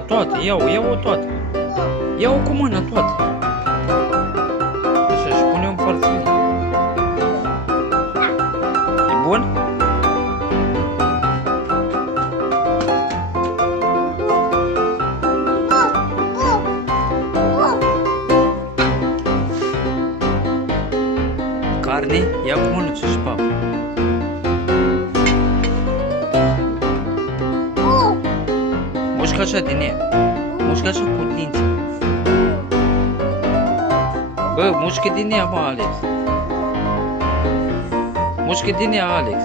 Da, toate, ia-o toată. Ia-o cu mâna toată. Așa, și pune-o în farfurie. E bun? Carne, ia cu mânuță și papă. Mușcă așa din ea. Mușcă așa cu dinții. Bă, mușcă din ea, mă, Alex. Mușcă din ea, Alex.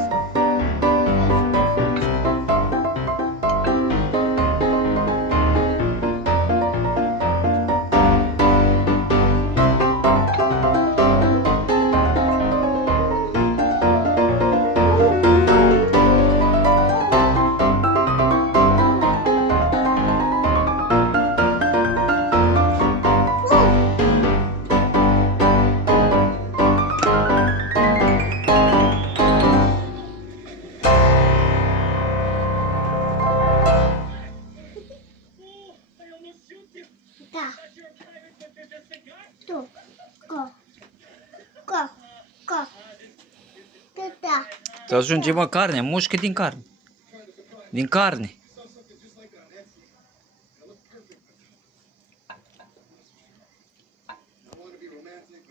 Da. Tu. Co. Da. Să ajunge, mă, carne, mușcă din carne. Din carne.